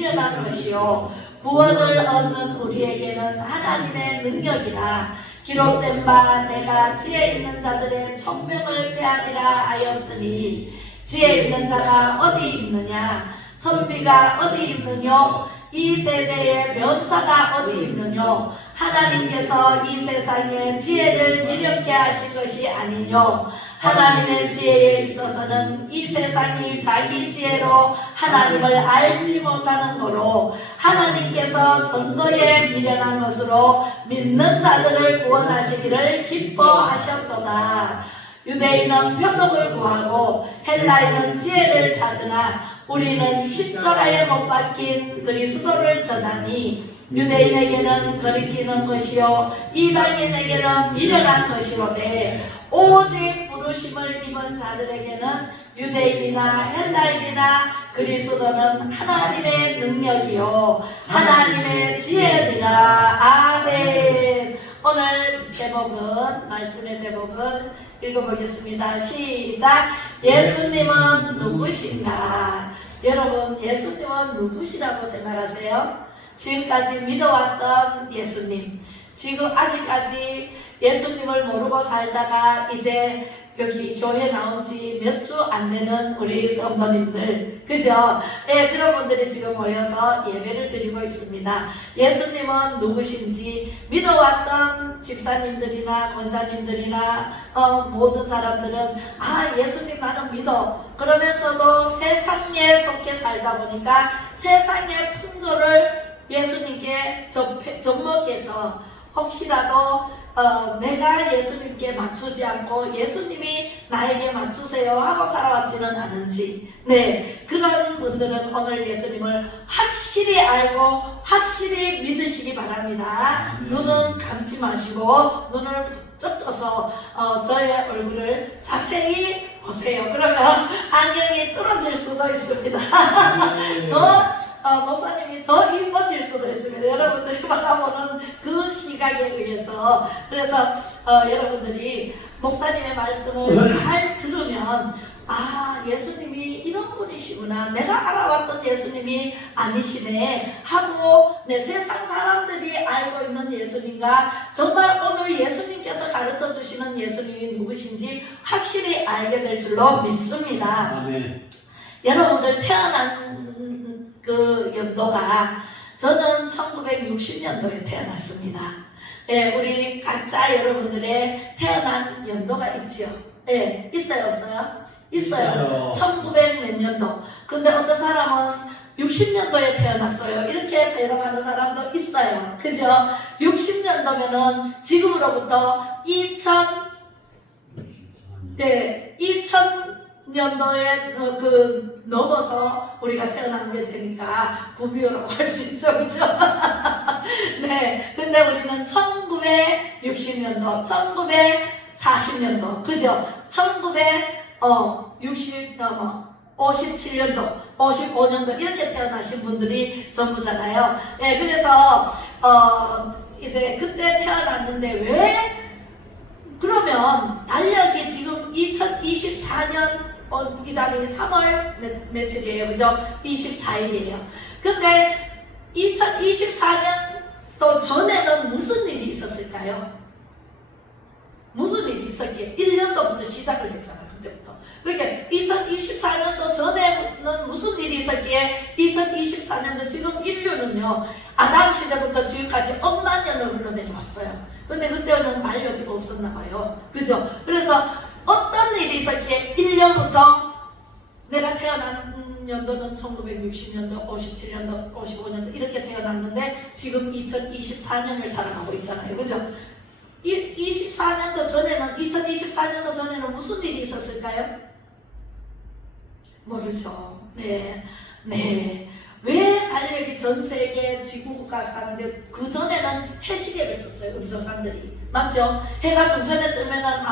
미련한 것이요 구원을 얻는 우리에게는 하나님의 능력이라. 기록된 바 내가 지혜 있는 자들의 총명을 베하리라 하였으니 지혜 있는 자가 어디 있느냐? 선비가 어디 있느뇨? 이 세대의 변사가 어디 있느뇨? 하나님께서 이 세상에 지혜를 미련케 하신 것이 아니뇨? 하나님의 지혜에 있어서는 이 세상이 자기 지혜로 하나님을 알지 못하는 거로 하나님께서 전도에 미련한 것으로 믿는 자들을 구원하시기를 기뻐하셨도다. 유대인은 표적을 구하고 헬라인은 지혜를 찾으나 우리는 십자가에 못 박힌 그리스도를 전하니 유대인에게는 거리끼는 것이요 이방인에게는 미련한 것이로되 오직 부르심을 입은 자들에게는 유대인이나 헬라인이나 그리스도는 하나님의 능력이요 하나님의 지혜니라. 아멘. 오늘 제목은, 말씀의 제목은 읽어보겠습니다. 시작. 예수님은 누구신가? 여러분, 예수님은 누구시라고 생각하세요? 지금까지 믿어왔던 예수님, 지금 아직까지 예수님을 모르고 살다가 이제 여기 교회 나온 지 몇 주 안 되는 우리 성도님들, 그죠? 네, 그런 분들이 지금 모여서 예배를 드리고 있습니다. 예수님은 누구신지 믿어왔던 집사님들이나 권사님들이나 모든 사람들은 예수님 나는 믿어. 그러면서도 세상에 속해 살다 보니까 세상의 풍조를 예수님께 접목해서 혹시라도 내가 예수님께 맞추지 않고 예수님이 나에게 맞추세요 하고 살아왔지는 않은지, 네, 그런 분들은 오늘 예수님을 확실히 알고 확실히 믿으시기 바랍니다. 눈은 감지 마시고 눈을 부쩍 떠서 저의 얼굴을 자세히 보세요. 그러면 안경이 뚫어질 수도 있습니다. 목사님이 더 이뻐질 수도 있습니다. 여러분들이 바라보는 그 시각에 의해서. 그래서 여러분들이 목사님의 말씀을 잘 들으면 예수님이 이런 분이시구나, 내가 알아왔던 예수님이 아니시네 하고 세상 사람들이 알고 있는 예수님과 정말 오늘 예수님께서 가르쳐 주시는 예수님이 누구신지 확실히 알게 될 줄로 믿습니다. 아멘. 여러분들 태어난 그 연도가, 저는 1960년도에 태어났습니다. 예, 우리 각자 여러분들의 태어난 연도가 있죠. 예, 있어요, 없어요? 있어요. 1900 몇 년도. 근데 어떤 사람은 60년도에 태어났어요. 이렇게 대답하는 사람도 있어요. 그죠? 60년도면은 지금으로부터 2000년도에 넘어서 우리가 태어난 게 되니까 구비호라고 할 수 있죠, 그죠? 네, 근데 우리는 1960년도, 1940년도, 그죠? 57년도, 55년도 이렇게 태어나신 분들이 전부잖아요. 네, 그래서 이제 그때 태어났는데 왜? 그러면 달력이 지금 2024년 이달이 3월 며칠이에요, 그죠? 24일이에요. 근데 2024년도 전에는 무슨 일이 있었을까요? 무슨 일이 있었기에 1년도부터 시작을 했잖아요, 그때부터. 그러니까 2024년도 전에는 무슨 일이 있었기에 2024년도 지금 인류는요, 아담 시대부터 지금까지 억만 년을 흘러내려왔어요. 근데 그때는 달력이 없었나 봐요. 그죠? 그래서 어떤 일이 있었기에 1년부터 내가 태어난 연도는 1960년도, 57년도, 55년도 이렇게 태어났는데 지금 2024년을 살아가고 있잖아요. 그죠? 24년도 전에는, 2024년도 전에는 무슨 일이 있었을까요? 모르죠. 네. 왜 달력이 전 세계 지구가 사는데 그 전에는 해시계를 썼어요, 우리 조상들이. 맞죠? 해가 중천에 뜨면은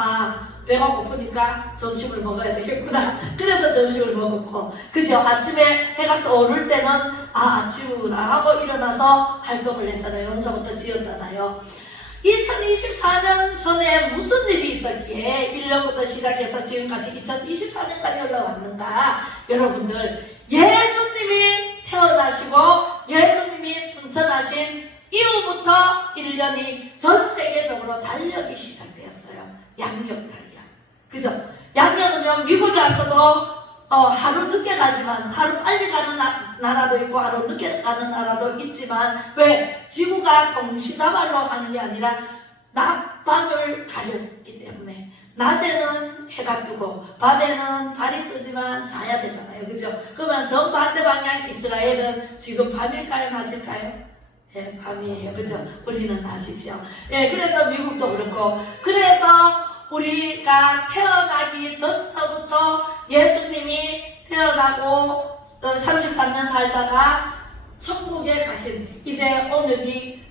배가 고프니까 점심을 먹어야 되겠구나. 그래서 점심을 먹었고, 그죠? 아침에 해가 떠오를 때는 아침이구나 하고 일어나서 활동을 했잖아요. 영서부터 지었잖아요. 2024년 전에 무슨 일이 있었기에 1년부터 시작해서 지금까지 2024년까지 올라왔는가? 여러분들, 예수님이 태어나시고 예수님이 승천하신 이후부터 1년이 전 세계적으로 달력이 시작되었어요. 양력 달력. 그죠? 양력은요, 미국에 와서도 하루 늦게 가지만 하루 빨리 가는 나라도 있고 하루 늦게 가는 나라도 있지만, 왜? 지구가 동시다발로 하는 게 아니라 낮 밤을 가렸기 때문에 낮에는 해가 뜨고 밤에는 달이 뜨지만 자야 되잖아요. 그죠? 그러면 정반대 방향 이스라엘은 지금 밤일까요? 낮일까요? 예, 밤이에요. 그죠? 우리는 낮이죠. 예, 그래서 미국도 그렇고, 그래서 우리가 태어나기 전서부터 예수님이 태어나고 33년 살다가 천국에 가신, 이제 오늘이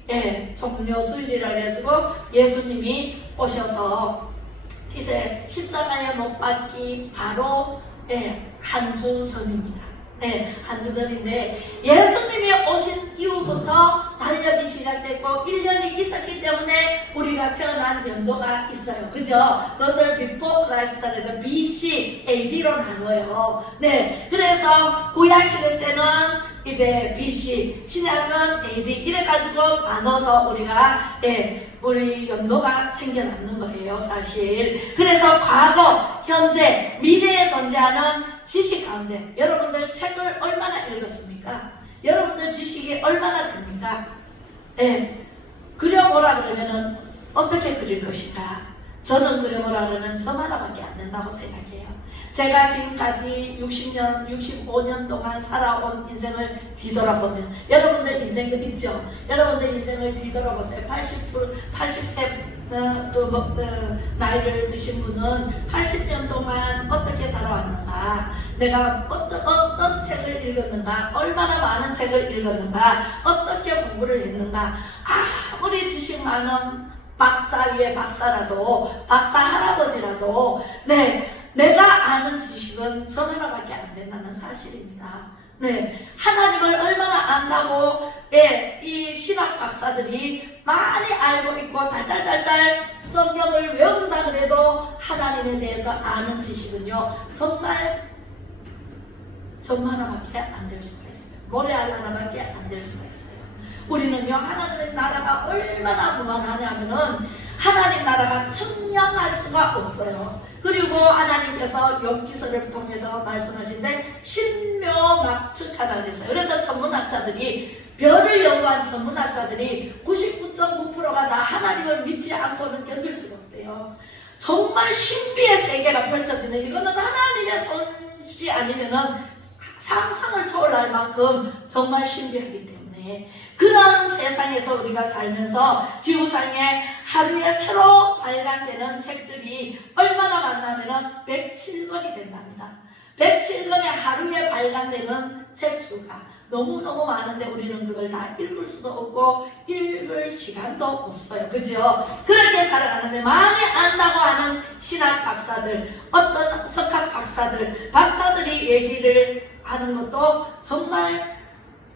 종료주일이라 해가지고 예수님이 오셔서 이제 십자가에 못 박기 바로 한 주 전입니다. 한 주 전인데, 예수님이 오신 이후부터 달력이 시작됐고 1년이 있었기 때문에 우리가 태어난 연도가 있어요. 그죠? 그것을 before Christ라 해서 BC, AD로 나눠요. 네, 그래서 구약시대 때는 이제 BC, 신약은 AD 이래가지고 나눠서 우리가 우리 연도가 생겨나는 거예요, 사실. 그래서 과거, 현재, 미래에 존재하는 지식 가운데 여러분들 책을 얼마나 읽었습니까? 여러분들 지식이 얼마나 됩니까? 그려보라 그러면은 어떻게 그릴 것인가? 저는 그려보라 그러면 저 하나밖에 안 된다고 생각해요. 제가 지금까지 60년, 65년 동안 살아온 인생을 뒤돌아보면, 여러분들 인생도 있죠? 여러분들 인생을 뒤돌아보세요. 80세 나이를 드신 분은 80년 동안 어떻게 살아왔는가, 내가 어떤 책을 읽었는가, 얼마나 많은 책을 읽었는가, 어떻게 공부를 했는가. 아무리 지식 많은 박사 위에 박사라도, 박사 할아버지라도 내가 아는 지식은 저 하나밖에 안 된다는 사실입니다. 하나님을 얼마나 안다고 이 신학 박사들이 많이 알고 있고 달달달달 성경을 외운다 그래도 하나님에 대해서 아는 지식은요, 정말 점 하나밖에 안 될 수가 있어요. 모래알 하나밖에 안 될 수가 있어요. 우리는요, 하나님의 나라가 얼마나 무한하냐면은 하나님 나라가 측량할 수가 없어요. 그리고 하나님께서 욥기서를 통해서 말씀하신데 신묘막측하다 그랬어요. 그래서 전문학자들이, 별을 연구한 전문학자들이 99.9%가 다 하나님을 믿지 않고는 견딜 수가 없대요. 정말 신비의 세계가 펼쳐지는, 이거는 하나님의 손이 아니면은 상상을 초월할 만큼 정말 신비하기 때문에, 그런 세상에서 우리가 살면서 지구상에 하루에 새로 발간되는 책들이 얼마나 많냐면 107권이 된답니다. 107권의 하루에 발간되는 책 수가 너무너무 많은데 우리는 그걸 다 읽을 수도 없고 읽을 시간도 없어요. 그죠? 그렇게 살아가는데 많이 안다고 하는 신학 박사들, 어떤 석학 박사들이 얘기를 하는 것도 정말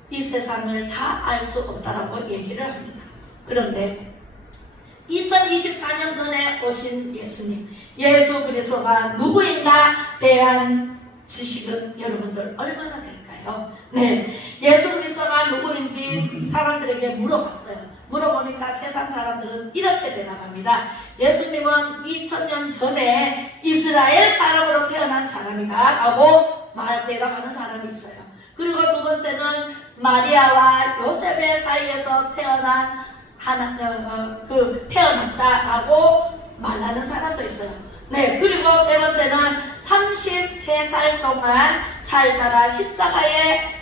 이 세상을 다 알 수 없다라고 얘기를 합니다. 그런데 2024년 전에 오신 예수님, 예수 그리스도가 누구인가 대한 지식은 여러분들 얼마나 될까요? 예수 그리스도가 누구인지 사람들에게 물어봤어요. 물어보니까 세상 사람들은 이렇게 대답합니다. 예수님은 2000년 전에 이스라엘 사람으로 태어난 사람이다 라고 대답하는 사람이 있어요. 그리고 두 번째는 마리아와 요셉의 사이에서 태어났다라고 말하는 사람도 있어요. 그리고 세 번째는 33살 동안 살다가 십자가에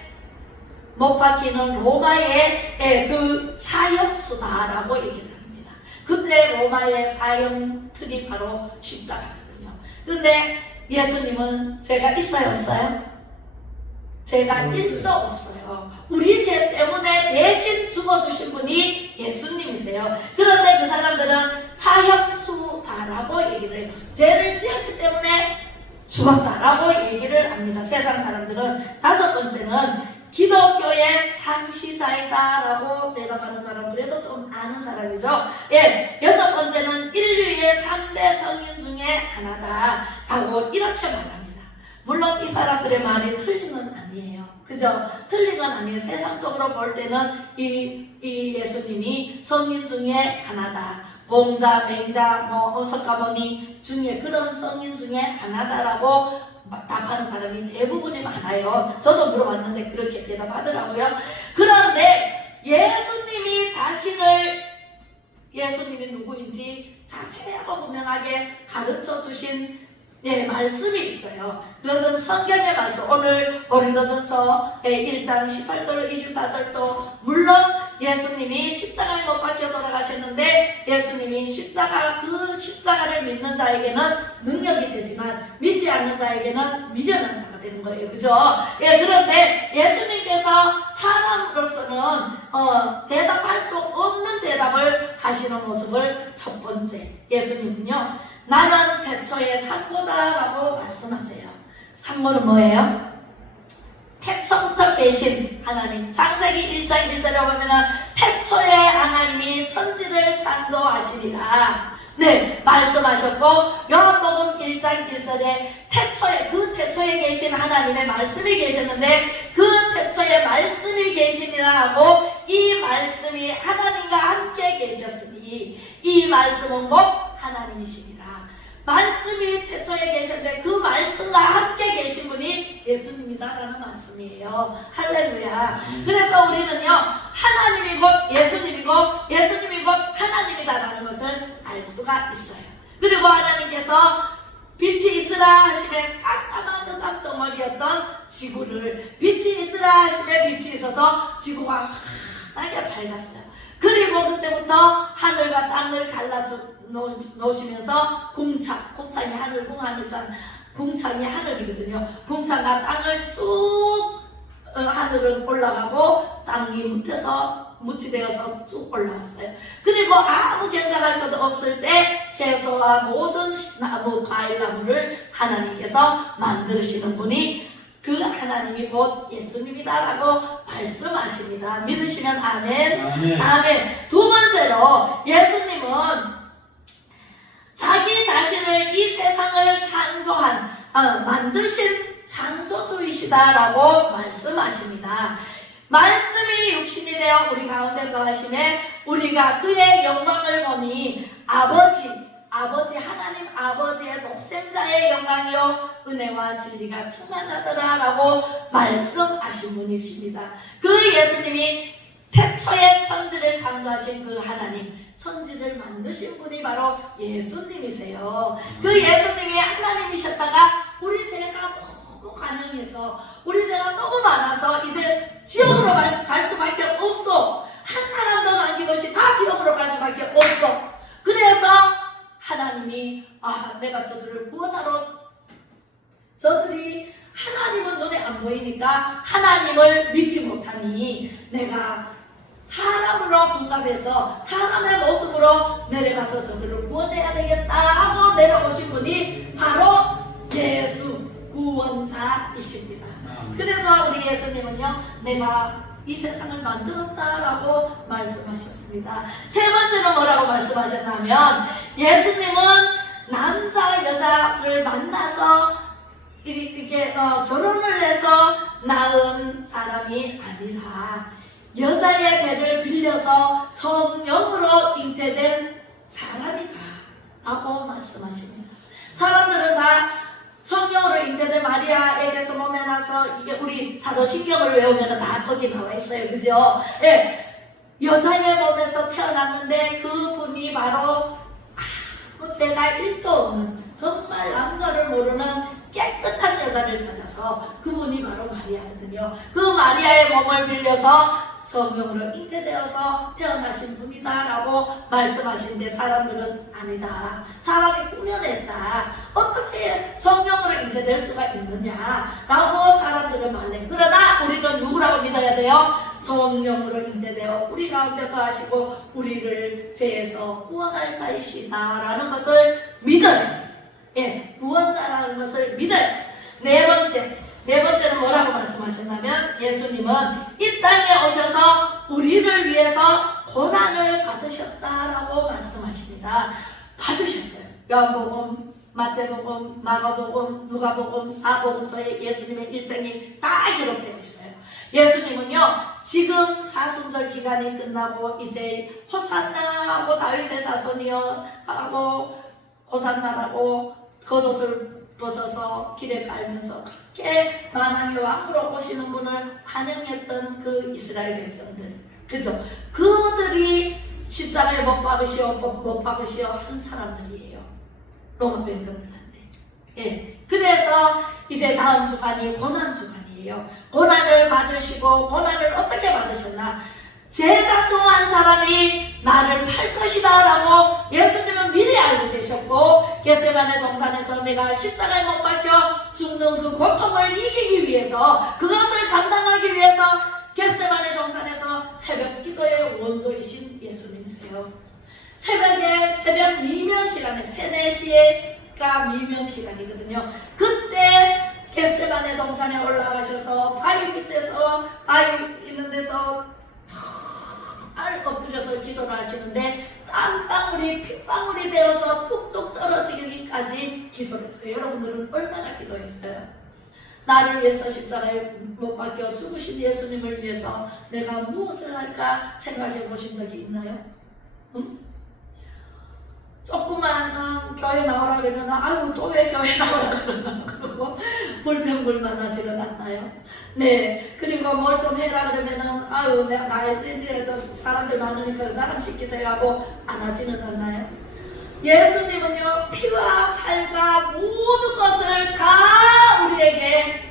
못 박히는 로마의 그 사형수다라고 얘기를 합니다. 그때 로마의 사형틀이 바로 십자가거든요. 근데 예수님은 죄가 있어요, 없어요? 죄가 1도 없어요. 우리 죄 때문에 대신 죽어주신 분이 예수님이세요. 그런데 그 사람들은 사형수다라고 얘기를 해요. 죄를 지었기 때문에 죽었다라고 얘기를 합니다. 세상 사람들은. 다섯 번째는 기독교의 창시자이다라고 대답하는 사람, 그래도 좀 아는 사람이죠. 여섯 번째는 인류의 3대 성인 중에 하나다라고 이렇게 말합니다. 물론 이 사람들의 말이 틀린 건 아니에요. 그죠? 틀린 건 아니에요. 세상적으로 볼 때는 이 예수님이 성인 중에 하나다. 공자, 맹자, 석가모니 중에 그런 성인 중에 하나다라고 답하는 사람이 대부분이 많아요. 저도 물어봤는데 그렇게 대답하더라고요. 그런데 예수님이 누구인지 자세하고 분명하게 가르쳐 주신 말씀이 있어요. 그것은 성경의 말씀. 오늘 고린도전서 1장 18절 24절도 물론 예수님이 십자가에 못 박혀 돌아가셨는데 예수님이 그 십자가를 믿는 자에게는 능력이 되지만 믿지 않는 자에게는 미련한 자가 되는 거예요. 그죠? 그런데 예수님께서 사람으로서는 대답할 수 없는 대답을 하시는 모습을 첫 번째 예수님은요, 나는 태초에 산모다라고 말씀하세요. 산모는 뭐예요? 태초부터 계신 하나님. 창세기 1장 1절에 보면은 태초에 하나님이 천지를 창조하시리라 말씀하셨고, 요한복음 1장 1절에 그 태초에 계신 하나님의 말씀이 계셨는데 그 태초에 말씀이 계시니라 하고, 이 말씀이 하나님과 함께 계셨으니 이 말씀은 곧 하나님이시니라. 말씀이 태초에 계셨는데 그 말씀과 함께 계신 분이 예수님이다라는 말씀이에요. 할렐루야. 그래서 우리는요, 하나님이 곧 예수님이고 예수님이 곧 하나님이다라는 것을 알 수가 있어요. 그리고 하나님께서 빛이 있으라 하시면 깜깜한 흑암덩어리였던 지구를 빛이 있으라 하시면 빛이 있어서 지구가 환하게 밝았어요. 그리고 그때부터 하늘과 땅을 갈라서 놓으시면서 공창이 하늘, 궁창이 하늘이거든요. 궁창과 땅을 쭉 하늘은 올라가고 땅이 무치되어서 쭉 올라왔어요. 그리고 아무 경작할 것도 없을 때 채소와 모든 나무, 과일나무를 하나님께서 만드시는 분이 그 하나님이 곧 예수님이다라고 말씀하십니다. 믿으시면 아멘. 아멘. 아멘. 두 번째로 예수님은 자기 자신을 이 세상을 만드신 창조주이시다라고 말씀하십니다. 말씀이 육신이 되어 우리 가운데 거하심에 우리가 그의 영광을 보니 아버지 하나님 아버지의 독생자의 영광이요 은혜와 진리가 충만하더라라고 말씀하신 분이십니다. 그 예수님이 태초에 천지를 창조하신 그 하나님, 천지를 만드신 분이 바로 예수님이세요. 그 예수님이 하나님이셨다가 우리 죄가 너무 가능해서 우리 죄가 너무 많아서 이제 지옥으로 갈 수밖에 없어. 한 사람도 남김없이 다 지옥으로 갈 수밖에 없어. 그래서 하나님이 내가 저들을 구원하러, 저들이 하나님은 눈에 안 보이니까 하나님을 믿지 못하니 내가 사람으로 둔갑해서 사람의 모습으로 내려가서 저들을 구원해야 되겠다 하고 내려오신 분이 바로 예수 구원자이십니다. 그래서 우리 예수님은요, 내가 이 세상을 만들었다라고 말씀하셨습니다. 세 번째는 뭐라고 말씀하셨냐면, 예수님은 남자 여자를 만나서 이렇게 결혼을 해서 낳은 사람이 아니라 여자의 배를 빌려서 성령으로 잉태된 사람이다 라고 말씀하십니다. 사람들은 다 성령으로 잉태된 마리아에게서 몸에 나서, 이게 우리 사도신경을 외우면 다 거기 나와 있어요. 그죠? 여자의 몸에서 태어났는데 그분이 바로 아무 죄가 1도 없는, 정말 남자를 모르는 깨끗한 여자를 찾아서 그분이 바로 마리아거든요. 그 마리아의 몸을 빌려서 성령으로 잉태되어서 태어나신 분이다라고 말씀하시는데, 사람들은 아니다, 사람이 꾸며냈다, 어떻게 성령으로 잉태될 수가 있느냐라고 사람들은 말해. 그러나 우리는 누구라고 믿어야 돼요? 성령으로 잉태되어 우리 가운데 거하시고 우리를 죄에서 구원할 자이시다라는 것을 믿어요. 구원자라는 것을 믿어요. 네 번째는 뭐라고 말씀하셨냐면, 예수님은 이 땅에 오셔서 우리를 위해서 고난을 받으셨다라고 말씀하십니다. 받으셨어요. 요한복음, 마태복음, 마가복음, 누가복음, 사복음서에 예수님의 일생이 다 기록되어 있어요. 예수님은요, 지금 사순절 기간이 끝나고 이제 호산나하고 다윗의 자손이여 하고 호산나라고 겉옷을 벗어서 길에 갈면서 그렇게 만왕의 왕으로 오시는 분을 환영했던 그 이스라엘 백성들, 그죠? 그들이 십자가에 못 박으시어 한 사람들이에요. 로마 백성들한테. 예. 그래서 이제 다음 주간이 고난 주간이에요. 고난을 받으시고, 고난을 어떻게 받으셨나? 제자 중 한 사람이 나를 팔 것이다 라고 예수님은 미리 알고 계셨고, 겟세마네 동산에서 내가 십자가에 못 박혀 죽는 그 고통을 이기기 위해서, 그것을 감당하기 위해서 겟세마네 동산에서 새벽 기도의 원조이신 예수님이세요. 새벽 미명 시간에 3, 4시가 미명 시간이거든요. 그때 겟세마네 동산에 올라가셔서 바위 밑에서, 바위 있는 데서 정말 엎드려서 기도를 하시는데 땀방울이 핏방울이 되어서 뚝뚝 떨어지기까지 기도를 했어요. 여러분들은 얼마나 기도했어요? 나를 위해서 십자가에 못 박혀 죽으신 예수님을 위해서 내가 무엇을 할까 생각해 보신 적이 있나요? 응? 조그만 교회 나오라 그러면 아유 또 왜 교회 나오라 그러나 그러고 불평불만하지는 않나요? 네. 그리고 뭘 좀 해라 그러면은 아유 내가 나이들에도 사람들 많으니까 그 사람 시키세요 하고 안 하지는 않나요? 예수님은요 피와 살과 모든 것을 다 우리에게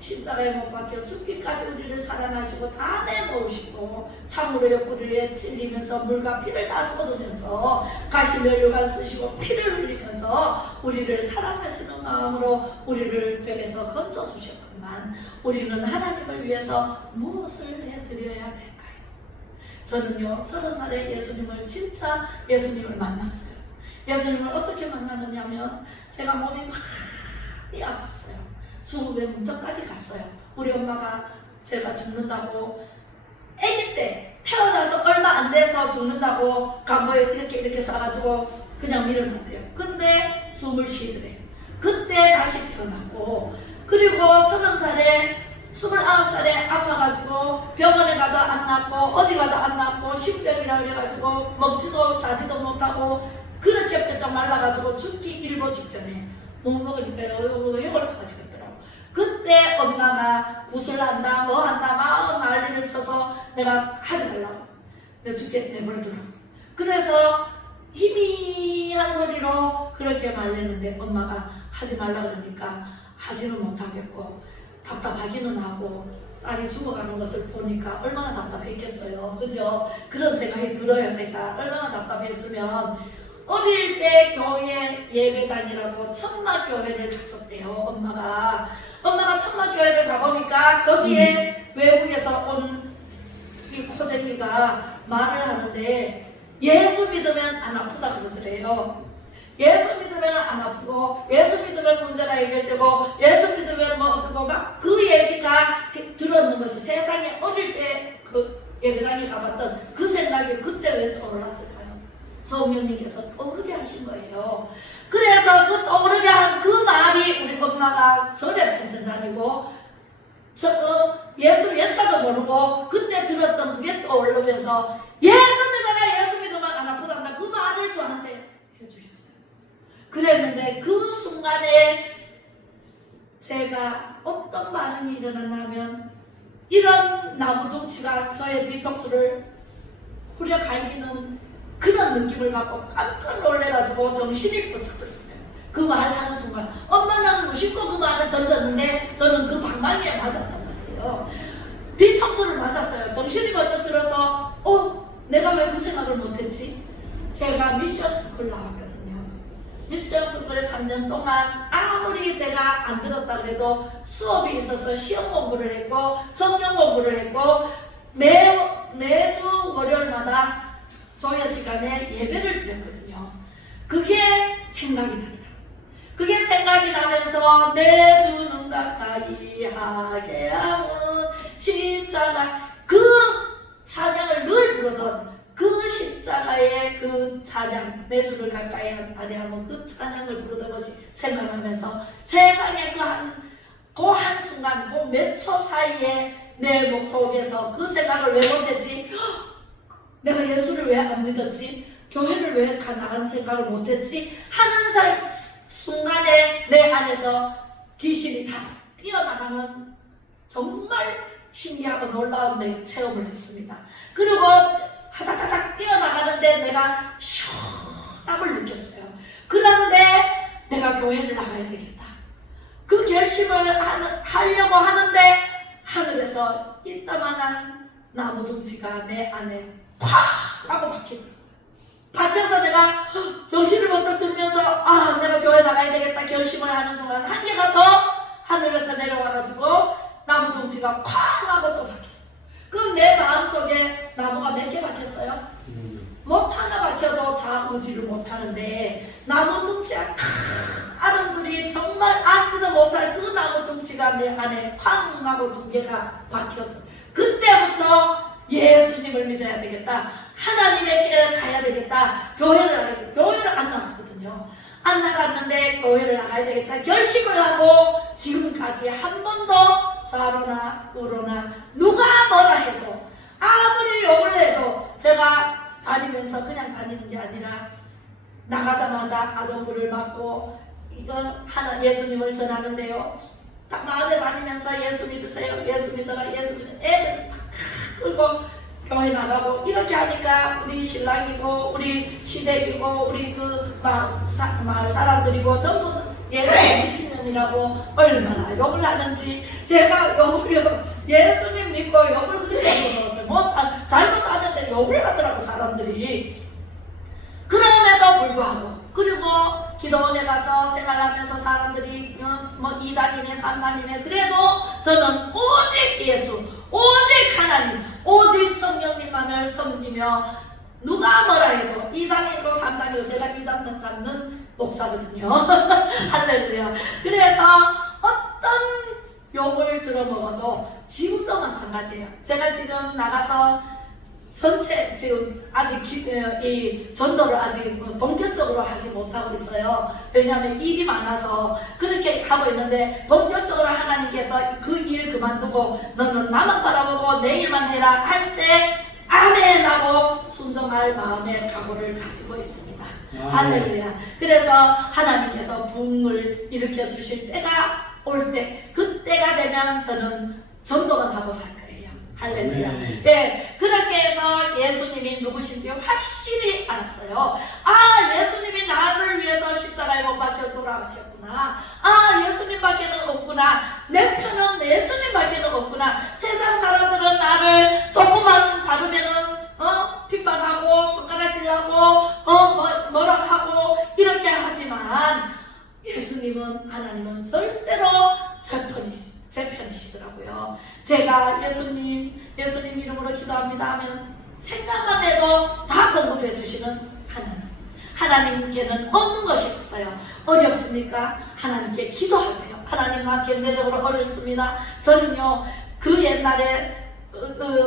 십자가에 못 박혀 죽기까지 우리를 사랑하시고 다 내놓으시고 참으로 옆구리에 찔리면서 물과 피를 다 쏟으면서 가시면류관 쓰시고 피를 흘리면서 우리를 사랑하시는 마음으로 우리를 저에서 건져주셨건만 우리는 하나님을 위해서 무엇을 해드려야 될까요? 저는요 30살에 예수님을 진짜 예수님을 만났어요. 예수님을 어떻게 만나느냐면 제가 몸이 많이 아팠어요. 죽음의 문턱까지 갔어요. 우리 엄마가 제가 죽는다고 아기 때 태어나서 얼마 안 돼서 죽는다고 간보에 이렇게 싸가지고 그냥 밀어놨대요. 근데 숨을 쉬더래요. 그때 다시 태어났고 그리고 30살에 29살에 아파가지고 병원에 가도 안 낫고 어디 가도 안 낫고 신병이라 그래가지고 먹지도 자지도 못하고 그렇게 뼈쩍 말라가지고 죽기 일보 직전에 못 먹으니까 해골 파가지고 있더라고. 그때 엄마가 구슬한다 뭐 한다 막 난리를 쳐서 내가 하지 말라고 내가 죽게 내버려두라고. 그래서 희미한 소리로 그렇게 말렸는데 엄마가 하지 말라 그러니까 하지는 못하겠고 답답하기는 하고 딸이 죽어가는 것을 보니까 얼마나 답답했겠어요. 그죠? 그런 생각이 들어요. 제가 얼마나 답답했으면 어릴 때 교회 예배당이라고 천막교회를 갔었대요. 엄마가 천막교회를 가보니까 거기에 외국에서 온 이 코쟁이가 말을 하는데 예수 믿으면 안 아프다 그러더래요. 예수 믿으면 안 아프고 예수 믿으면 문제가 해결되고 예수 믿으면 뭐 어떻고 막 그 얘기가 들었는 것이 세상에 어릴 때 그 예배당에 가봤던 그 생각이 그때 왜 떠올랐을까요? 성령님께서 떠오르게 하신 거예요. 그래서 그 떠오르게 한 그 말이 우리 엄마가 절에 평생 다니고 예수 연차도 모르고 그때 들었던 그게 떠오르면서 예수 믿어라 예수 믿으면 안 아프단다 그 말을 저한테 해주셨어요. 그랬는데 그 순간에 제가 어떤 반응이 일어났냐면 이런 나무종치가 저의 뒤통수를 후려 갈기는 그런 느낌을 받고 깜짝 놀래가지고 정신이 번쩍 들었어요. 그 말을 하는 순간 엄마는 무심코 그 말을 던졌는데 저는 그 방망이에 맞았단 말이에요. 뒤통수를 맞았어요. 정신이 번쩍 들어서 내가 왜 그 생각을 못했지? 제가 미션 스쿨 나왔거든요. 미션 스쿨에 3년 동안 아무리 제가 안 들었다 그래도 수업이 있어서 시험 공부를 했고 성경 공부를 했고 매주 월요일마다 조회 시간에 예배를 드렸거든요. 그게 생각이 나더라고요. 그게 생각이 나면서 내 주는 가까이 하게 하면 십자가 그 찬양을 늘 부르던 그 십자가의 그 찬양 내 주를 가까이 하게 하면 그 찬양을 부르던 것이 생각나면서 세상에 그 한순간 그 몇 초 사이에 내 목 속에서 그 생각을 왜 못했지? 내가 예수를 왜 안 믿었지? 교회를 왜 나간 생각을 못했지? 하는 순간에 내 안에서 귀신이 다 뛰어나가는 정말 신기하고 놀라운 체험을 했습니다. 그리고 하다다닥 뛰어나가는데 내가 시원함을 느꼈어요. 그런데 내가 교회를 나가야 되겠다. 그 결심을 하려고 하는데 하늘에서 이따만한 나무 둥지가 내 안에 콱 하고 박히더라고요. 박혀서 내가 정신을 번쩍 들면서 내가 교회 나가야 되겠다 결심을 하는 순간 한 개가 더 하늘에서 내려와가지고 나무 둥지가 콱 하고 또 박혔어요. 그럼 내 마음속에 나무가 몇 개 박혔어요? 못 하나 박혀도 좌우지를 못하는데 나무 둥지가 아름들이 정말 앉지도 못할 그 나무 둥지가 내 안에 쾅 하고 2개가 박혔어요. 그때부터 예수님을 믿어야 되겠다. 하나님에게 가야 되겠다. 교회를 안 나갔거든요. 안 나갔는데 교회를 나가야 되겠다. 결심을 하고 지금까지 한 번도 좌로나 우로나 누가 뭐라 해도 아무리 욕을 해도 제가 다니면서 그냥 다니는 게 아니라 나가자마자 아동부를 맞고 이거 하나 예수님을 전하는데요. 딱 마을에 다니면서 예수 믿으세요. 예수 믿어라. 예수 믿어. 애들 다 끌고 교회 나가고 이렇게 하니까 우리 신랑이고 우리 시댁이고 우리 그 마을 사람들이고 전부 예수 미친년이라고 얼마나 욕을 하는지 제가 예수님 믿고 욕을 그렇게 들었어요. 잘못 하는데 욕을 하더라고 사람들이. 그럼에도 불구하고 그리고 기도원에 가서 생활하면서 사람들이 뭐 2단이네 3단이네 그래도 저는 오직 예수 오직 하나님 오직 성령님만을 섬기며 누가 뭐라 해도 2단이고 3단이고 제가 2단 잡는 목사거든요. 할렐루야. 그래서 어떤 욕을 들어먹어도 지금도 마찬가지예요. 제가 지금 나가서 전체 지금 아직 이 전도를 아직 본격적으로 하지 못하고 있어요. 왜냐하면 일이 많아서 그렇게 하고 있는데 본격적으로 하나님께서 그 일 그만두고 너는 나만 바라보고 내 일만 해라 할 때 아멘 하고 순종할 마음의 각오를 가지고 있습니다. 할렐루야. 그래서 하나님께서 부흥을 일으켜 주실 때가 올 때 그때가 되면 저는 전도만 하고 살 거예요. 할렐루야. 네, 그렇게 해서 예수님이 누구신지 확실히 알았어요. 예수님이 나를 위해서 십자가에 못 박혀 돌아가셨구나. 예수님밖에는 없구나. 내 편은 예수님밖에는 없구나. 세상 사람들은 나를 조금만 다루면은 핍박하고 손가락질하고 뭐라 하고 이렇게 하지만 예수님은 하나님은 절대로 제 편이시더라고요. 제가 예수님 이름으로 기도합니다 하면 생각만 해도 다 공급해 주시는 하나님께는 없는 것이 없어요. 어렵습니까? 하나님께 기도하세요. 하나님 나 경제적으로 어렵습니다. 저는요 그 옛날에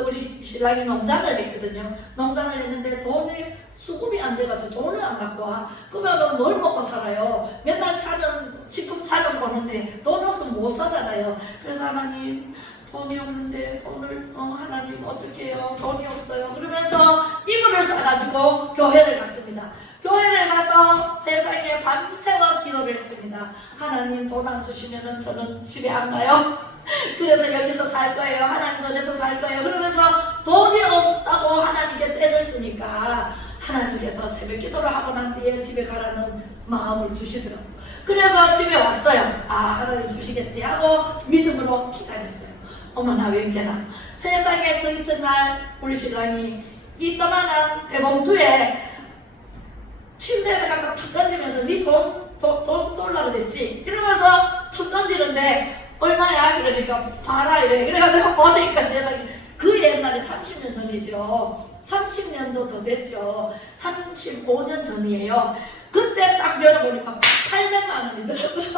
우리 신랑이 농장을 했거든요. 농장을 했는데 돈이 수급이 안 돼가지고 돈을 안 갖고 와. 그러면 뭘 먹고 살아요? 맨날 식품 차는 보는데 돈 없으면 못 사잖아요. 그래서 하나님 돈이 없는데 돈을 하나님 어떻게 해요? 돈이 없어요. 그러면서 이불을 싸가지고 교회를 갔습니다. 교회를 가서 세상에 밤새워 기도를 했습니다. 하나님 돈 안 주시면은 저는 집에 안 가요. 그래서 여기서 살 거예요. 하나님 전에서 살 거예요. 그러면서 돈이 없다고 하나님께 떼를 쓰니까 하나님께서 새벽 기도를 하고 난 뒤에 집에 가라는 마음을 주시더라고요. 그래서 집에 왔어요. 하나님 주시겠지 하고 믿음으로 기다렸어요. 어머나 웬게나 세상에 그 이튿날 우리 신랑이 이따만한 대봉투에 침대에다가 툭 던지면서 네 돈 돌라 그랬지? 이러면서 툭 던지는데 얼마야? 그러니까 봐라 이래. 그래가지고 보니까 세상에 그 옛날에 30년 전이죠. 30년도 더 됐죠. 35년 전이에요. 그때 딱 열어보니까 800만 원이더라고요.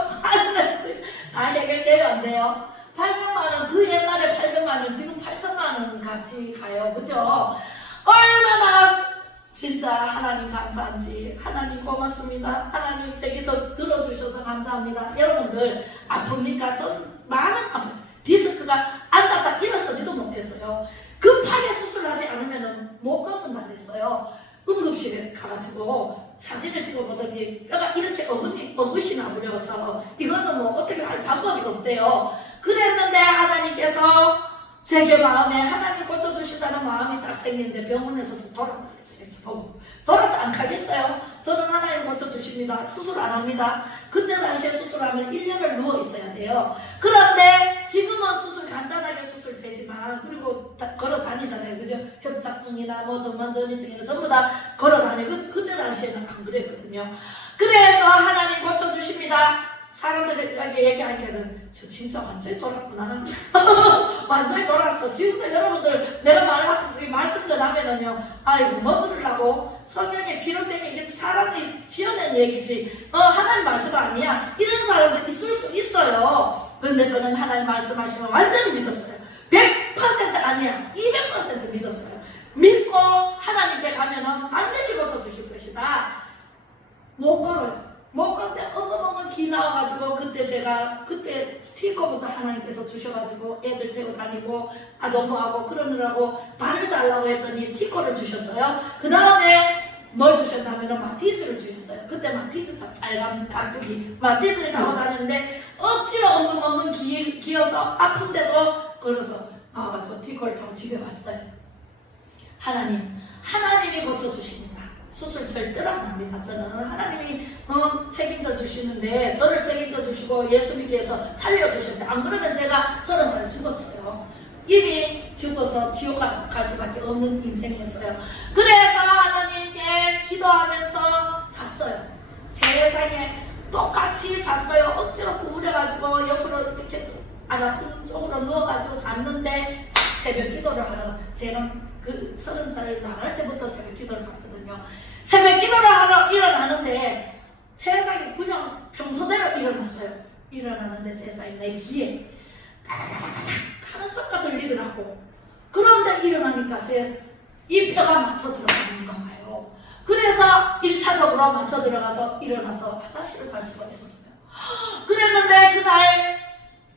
다 해결돼요 안 돼요? 800만 원, 그 옛날에 800만 원, 지금 8천만 원 같이 가요. 그죠? 얼마나 진짜 하나님 감사한지. 하나님 고맙습니다. 하나님 제 기도 들어주셔서 감사합니다. 여러분들 아픕니까? 전 많은 아팠어요. 디스크가 앉았다 일어서지도 못했어요. 급하게 수술을 하지 않으면 못 걷는다 그랬어요. 응급실에 가가지고 사진을 찍어보더니 뼈가 이렇게 어긋이 나버려서 이거는 뭐 어떻게 할 방법이 없대요. 그랬는데 하나님께서 제게 마음에 하나님 고쳐주신다는 마음이 딱 생기는데 병원에서도 돌았다 그랬어요. 돌았다 안 가겠어요? 저는 하나님 고쳐주십니다. 수술 안 합니다. 그때 당시에 수술하면 1년을 누워 있어야 돼요. 그런데 지금은 수술 간단하게 수술 되지만 그리고 걸어 다니잖아요. 그죠? 협착증이나 뭐 전만전이증이나 전부 다 걸어 다니고 그때 당시에는 안 그랬거든요. 그래서 하나님 고쳐주십니다. 사람들에게 얘기하기에는 저 진짜 완전히 돌았구나. 완전히 돌았어. 지금도 여러분들 내가 말씀 전하면은요, 아이고 뭐 그러려고 성경에 기록된 게 이게 사람이 지어낸 얘기지 하나님 말씀 아니야. 이런 사람들 있을 수 있어요. 그런데 저는 하나님 말씀하시면 완전히 믿었어요. 100% 아니야. 200% 믿었어요. 믿고 하나님께 가면은 반드시 고쳐주실 것이다. 못 걸어요. 못 걷는데 엉엉엉 기 나와가지고 그때 스티커부터 하나님께서 주셔가지고 애들 태워 다니고 아동부하고 그러느라고 발을 달라고 했더니 티커를 주셨어요. 그 다음에 뭘 주셨냐면 마티즈를 주셨어요. 그때 마티즈 빨간 깍두기 마티즈를 타고 다녔는데 억지로 엉엉엉 기어서 아픈데도 걸어서 저 티커를 타고 집에 왔어요. 하나님이 고쳐주십니다. 수술 절대로 안 합니다. 저는 하나님이 책임져 주시는데 저를 책임져 주시고 예수 믿게 해서 살려주셨는데 안 그러면 제가 30살 죽었어요. 이미 죽어서 지옥 갈 수밖에 없는 인생이었어요. 그래서 하나님께 기도하면서 잤어요. 세상에 똑같이 잤어요. 억지로 구부려가지고 옆으로 이렇게 안 아픈 쪽으로 누워가지고 잤는데 새벽 기도를 하러 제가 30살 나갈 때부터 새벽 기도를 갔거든요. 새벽 기도를 하러 일어나는데 세상에 그냥 평소대로 일어났어요. 일어나는데 세상에 내 귀에 따다다다닥 하는 소리가 들리더라고. 그런데 일어나니까 이 뼈가 맞춰 들어가는가 봐요. 그래서 1차적으로 맞춰 들어가서 일어나서 화장실을 갈 수가 있었어요. 그랬는데 그날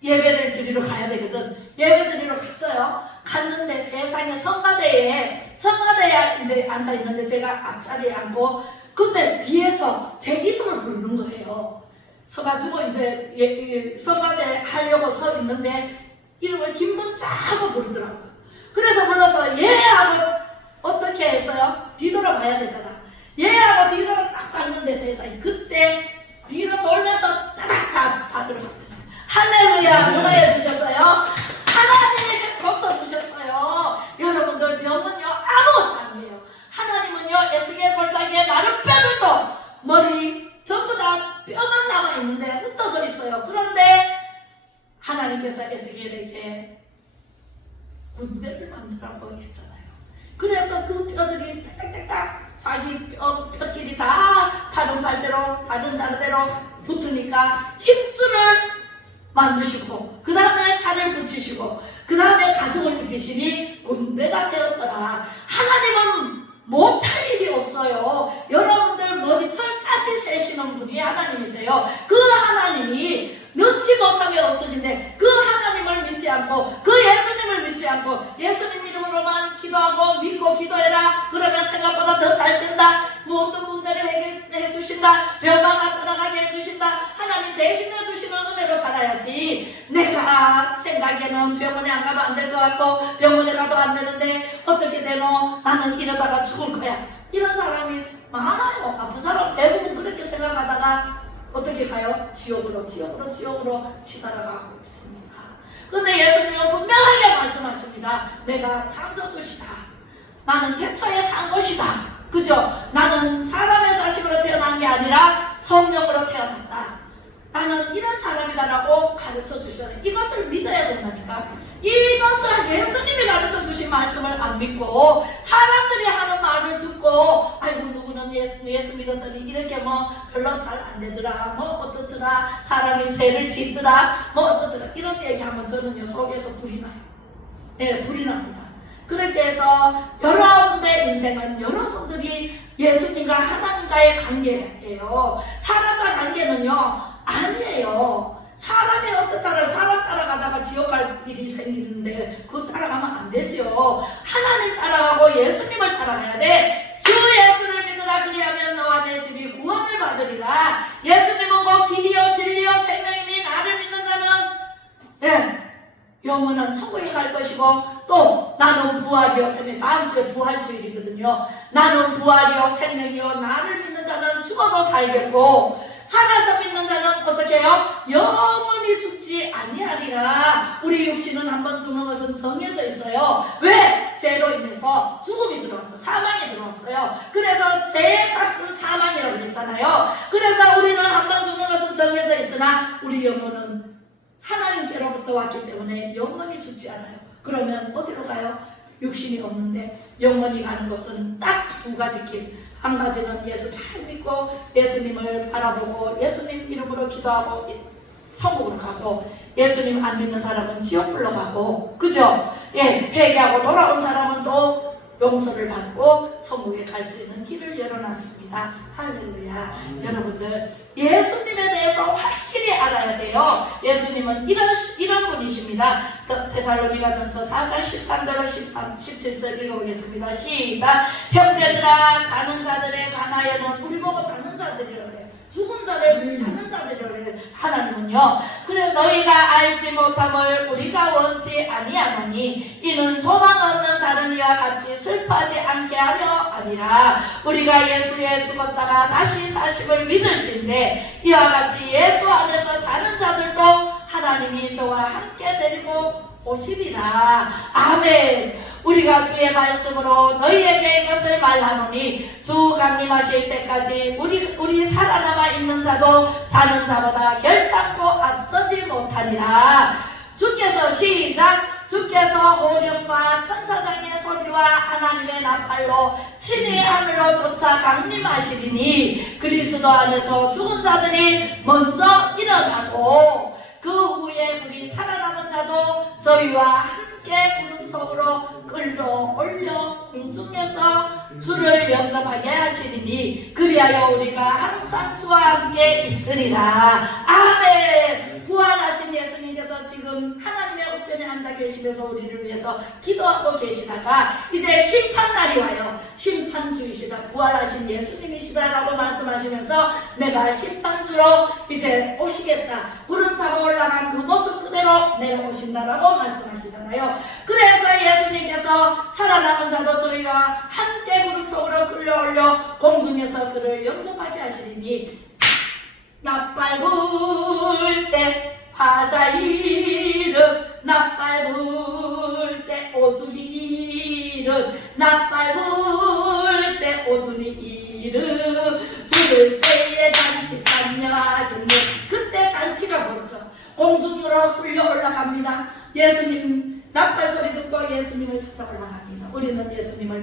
예배를 드리러 가야 되거든. 예배 드리러 갔어요. 갔는데 세상에 성가대에 이제 앉아있는데 제가 앞자리에 앉고 근데 뒤에서 제 이름을 부르는 거예요. 서가지고 이제 성가대 하려고 서 있는데 이름을 김문자 하고 부르더라고요. 그래서 불러서 예 하고 어떻게 했어요? 뒤돌아봐야 되잖아. 예 하고 뒤돌아 딱 봤는데 세상에 그때 뒤로 돌면서 따닥 다 들어갔어요. 할렐루야. 누가 해주셨어요? 하나님이 고쳐주셨어요. 여러분들 병은요 아무것도 아니에요. 하나님은요 에스겔 골짜기에 마른 뼈들도 머리 전부 다 뼈만 남아있는데 흩어져 있어요. 그런데 하나님께서 에스겔에게 군대를 만들라고 했잖아요. 그래서 그 뼈들이 딱딱딱딱 자기 뼈끼리 다 다른 다르대로 붙으니까 힘줄을 만드시고 그 다음에 살을 붙이시고 그 다음에 가정을 이루시니 군대가 되었더라. 하나님은 못할 일이 없어요. 여러분들 머리털까지 세시는 분이 하나님이세요. 그 하나님이 넣지 못함이 없으신데 그 하나님을 믿지 않고 그 예수님을 믿지 않고 예수님 이름으로만 기도하고 믿고 기도해라. 그러면 생각보다 더 잘 된다. 모든 문제를 해결해 주신다. 병마가 떠나가게 해주신다. 하나님 대신해 주시는 은혜로 살아야지. 내가 생각에는 병원에 안 가면 안 될 것 같고 병원에 가도 안 되는데 어떻게 되노? 나는 이러다가 죽을 거야. 이런 사람이 많아요. 아픈 사람 대부분 그렇게 생각하다가 어떻게 가요? 지옥으로 치달아가고 있습니다. 그런데 예수님은 분명하게 말씀하십니다. 내가 창조주시다. 나는 태초에 산 것이다. 그죠? 나는 사람의 자식으로 태어난 게 아니라 성령으로 태어났다. 나는 이런 사람이다라고 가르쳐 주셨어요. 이것을 믿어야 된다니까. 이것을 예수님이 가르쳐 주신 말씀을 안 믿고 사람들이 하는 말을 듣고 아이고 누구는 예수 믿었더니 이렇게 뭐 별로 잘 안 되더라, 뭐 어떻더라, 사람이 죄를 짓더라, 뭐 어떻더라 이런 얘기하면 저는요 속에서 불이 나요. 네, 불이 납니다. 그렇게 해서 여러분의 인생은 여러분들이 예수님과 하나님과의 관계예요. 사람과 관계는요 아니에요. 사람이 어떻다라 사람 따라가다가 지옥 갈 일이 생기는데 그거 따라가면 안 되죠. 하나님 따라가고 예수님을 따라가야 돼. 주 예수를 믿으라 그리하면 너와 내 집이 구원을 받으리라. 예수님은 곧 길이요 진리요 생명이니 나를 믿는 자는 영원한 천국에 갈 것이고 또 나는 부활이요 생명. 다음 주에 부활주일이거든요. 나는 부활이요 생명이요 나를 믿는 자는 죽어도 살겠고 살아서 믿는 자는 어떻게 해요? 영원히 죽지 아니하리라. 우리 육신은 한번 죽는 것은 정해져 있어요. 왜? 죄로 인해서 죽음이 들어왔어. 사망이 들어왔어요. 그래서 죄의 삭은 사망이라고 했잖아요. 그래서 우리는 한번 죽는 것은 정해져 있으나 우리 영혼은 하나님께로부터 왔기 때문에 영원히 죽지 않아요. 그러면 어디로 가요? 육신이 없는데 영원히 가는 것은 딱 두 가지 길. 한 가지는 예수 잘 믿고 예수님을 바라보고 예수님 이름으로 기도하고 천국으로 가고, 예수님 안 믿는 사람은 지옥불로 가고, 그죠? 회개하고 돌아온 사람은 또 용서를 받고 천국에 갈 수 있는 길을 열어놨습니다. 할렐루야. 여러분들 예수님에 대해서 확실히 알아야 돼요. 예수님은 이런 분이십니다. 데살로니가 전서 4장 13절로 17절 읽어보겠습니다. 시작. 형제들아 자는 자들에 관하여는, 우리 보고 자는 자들이라 그래요. 죽은 자를 자는 자들이라 그래요. 하나님은요, 그래 너희가 알지 못함을 우리가 원치 아니하노니 이는 소망 없는 다른 이와 같이 슬퍼하지 않게 하려 아니라 우리가 예수에 죽었다가 다시 사심을 믿을진데 이와 같이 예수 안에서 자는 자들도 하나님이 저와 함께 데리고 오시리라. 아멘. 우리가 주의 말씀으로 너희에게 이것을 말하노니 주 강림하실 때까지 우리 살아남아 있는 자도 자는 자보다 결단코 앞서지 못하리라. 주께서 시작. 주께서 호령과 천사장의 소리와 하나님의 나팔로 친히 하늘로 쫓아 강림하시리니 그리스도 안에서 죽은 자들이 먼저 일어나고 그 후에 우리 살아남은 자도 저희와 함께 구름속으로 끌어올려 공중에서 주를 영접하게 하시리니 그리하여 우리가 항상 주와 함께 있으리라. 아멘. 부활하신 예수님께서 지금 하나님의 우편에 앉아 계시면서 우리를 위해서 기도하고 계시다가 이제 심판날이 와요. 심판주이시다, 부활하신 예수님이시다라고 말씀하시면서 내가 심판주로 이제 오시겠다, 구름 타고 올라간 그 모습 그대로 내려오신다라고 말씀하시잖아요. 그래서 예수님께서 살아남은 자도 저희가 함께 구름 속으로 끌려올려 공중에서 그를 영접하게 하시리니 나팔 불 때 화자 이름, 나팔 불 때 오순이 이름, 나팔 불 때 오순이 이름, 부를 때에 잔치 찬양하겠네. 그때 잔치가 벌어져 공중으로 끌려 올라갑니다. 예수님 나팔 소리 듣고 예수님을 찾아 올라갑니다. 우리는 예수님을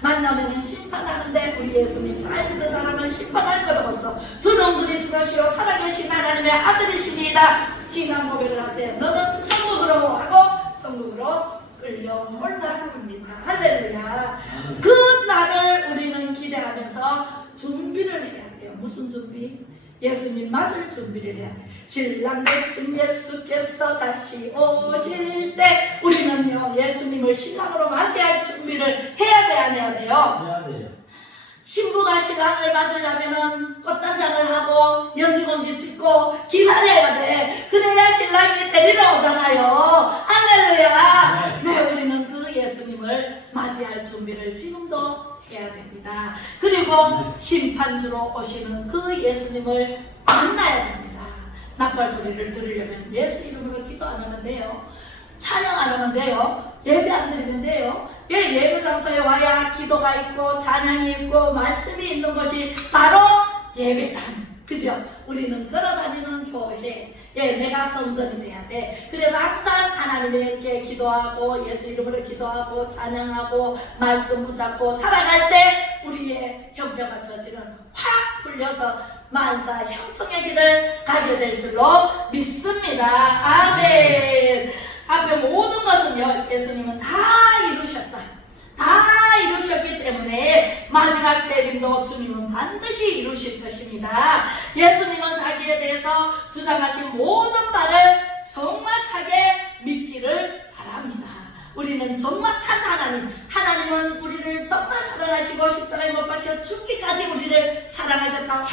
만나면 심판하는데 우리 예수님 잘 믿는 사람은 심판할 것 없어. 주는 그리스도시요 살아계신 하나님의 아들이시니이다. 신앙 고백을 할 때 너는 천국으로 하고 천국으로 끌려 올라갑니다. 할렐루야. 그 날을 우리는 기대하면서 준비를 해야 돼요. 무슨 준비? 예수님 맞을 준비를 해야 돼. 신랑 대신 예수께서 다시 오실 때 우리는요 예수님을 신랑으로 맞이할 준비를 해야 돼, 안 해야 돼요? 신부가 신랑을 맞으려면은 꽃단장을 하고 연지곤지 찍고 기다려야 돼. 그래야 신랑이 데리러 오잖아요. 할렐루야. 네, 우리는 그 예수님을 맞이할 준비를 지금도 해야 됩니다. 그리고 심판주로 오시는 그 예수님을 만나야 됩니다. 나팔 소리를 들으려면 예수 이름으로 기도 안 하면 돼요. 찬양 안 하면 돼요. 예배 안 드리면 돼요. 예배 장소에 와야 기도가 있고 찬양이 있고 말씀이 있는 것이 바로 예배당. 그죠? 우리는 걸어다니는 교회. 내가 성전이 돼야 돼. 그래서 항상 하나님께 기도하고 예수 이름으로 기도하고 찬양하고 말씀 붙잡고 살아갈 때 우리의 형편과 처지는 확 풀려서 만사 형통의 길을 가게 될 줄로 믿습니다. 아멘. 앞에 모든 것은요 예수님은 다 이루셨다. 다 이루셨기 때문에 마지막 마지막 재림도 주님은 반드시 이루실 것입니다. 예수님은 자기에 대해서 주장하신 모든 말을 정확하게 믿기를 바랍니다. 우리는 정확한 하나님은 우리를 정말 사랑하시고 십자가에 못 박혀 죽기까지 우리를 사랑하셨다.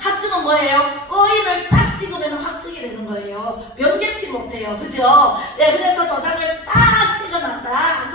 확증은 뭐예요? 의인을 딱 찍으면 확증이 되는 거예요. 변개치 못해요. 그죠? 네, 그래서 도장을 딱 찍어놨다. 한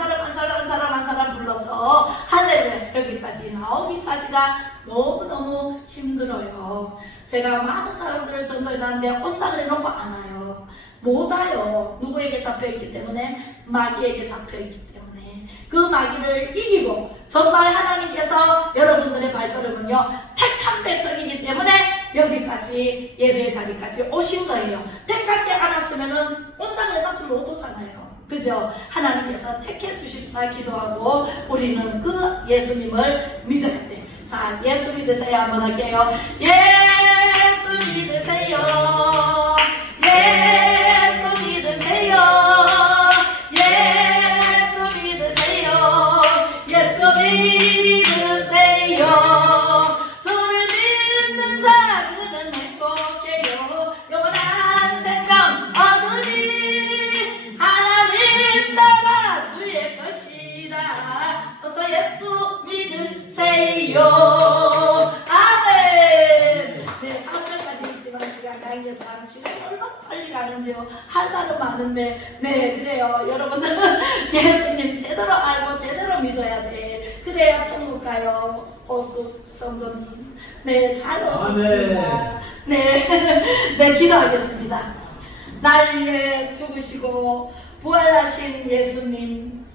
사람 불러서 할렐루야 여기까지 나오기까지가 너무너무 힘들어요. 제가 많은 사람들을 전도해놨는데 온다 그래 놓고 안 와요. 못 와요. 누구에게 잡혀있기 때문에? 마귀에게 잡혀있기 때문에. 그 마귀를 이기고 정말 하나님께서 여러분들의 발걸음은요 택한 백성이기 때문에 여기까지 예배의 자리까지 오신 거예요. 택하지 않았으면은 온다 그래 놓고 못 오잖아요. 그죠? 하나님께서 택해 주십사 기도하고 우리는 그 예수님을 믿어야 돼. 자, 예수 믿으세요. 한번 할게요. 예수 믿으세요. 예수 믿으세요. 예수 믿으세요. 예수 믿으세요. 주를 믿는 자 그는 행복해요. 영원한 생명 얻으니 하나님 나라 주의 것이다. 어서 예수 믿으세요. 아멘. 네, 3절까지 있지만 시간 강의에서 시간이 얼마나 빨리 가는지요. 할 말은 많은데 네 그래요. 여러분들 예수님 제대로 알고 제대로 믿어야 돼. 그래야 천국 가요. 오수 성도님 네 잘 오셨습니다. 네 기도하겠습니다. 날 위해 죽으시고 부활하신 예수님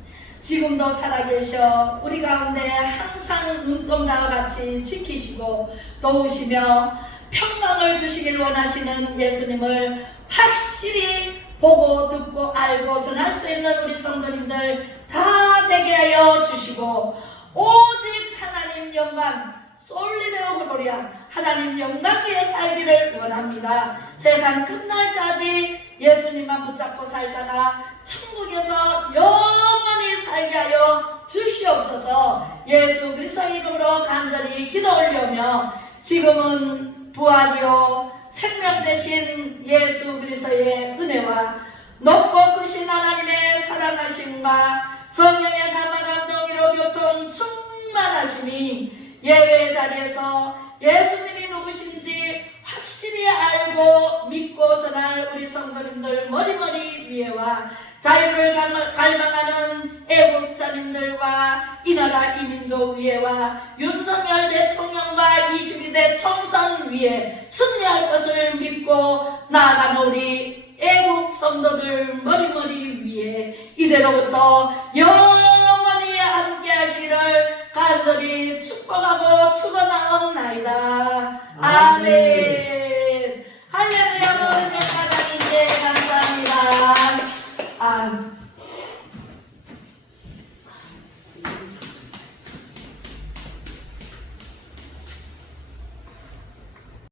지금도 살아계셔 우리 가운데 항상 눈동자와 같이 지키시고 도우시며 평강을 주시길 원하시는 예수님을 확실히 보고 듣고 알고 전할 수 있는 우리 성도님들 다 되게 하여 주시고 오직 하나님 영광 솔리데오 글로리아 하나님 영광 위에 살기를 원합니다. 세상 끝날까지 예수님만 붙잡고 살다가 천국에서 영원히 살게 하여 주시옵소서. 예수 그리스도의 이름으로 간절히 기도 올려며 지금은 부활이요 생명 되신 예수 그리스도의 은혜와 높고 크신 하나님의 사랑하심과 성령의 감화 감동으로 교통 충만하심이 예배의 자리에서 예수님이 누구신지 확실히 알고 믿고 전할 우리 성도님들 머리머리 위에와 자유를 갈망하는 애국자님들과 이 나라 이민족 위에와 윤석열 대통령과 22대 총선 위에 승리할 것을 믿고 나아가는 우리 애국 성도들 머리머리 위에 이제로부터 영원히 함께 하시기를 간절히 축복하고 축원하옵나이다. 아멘.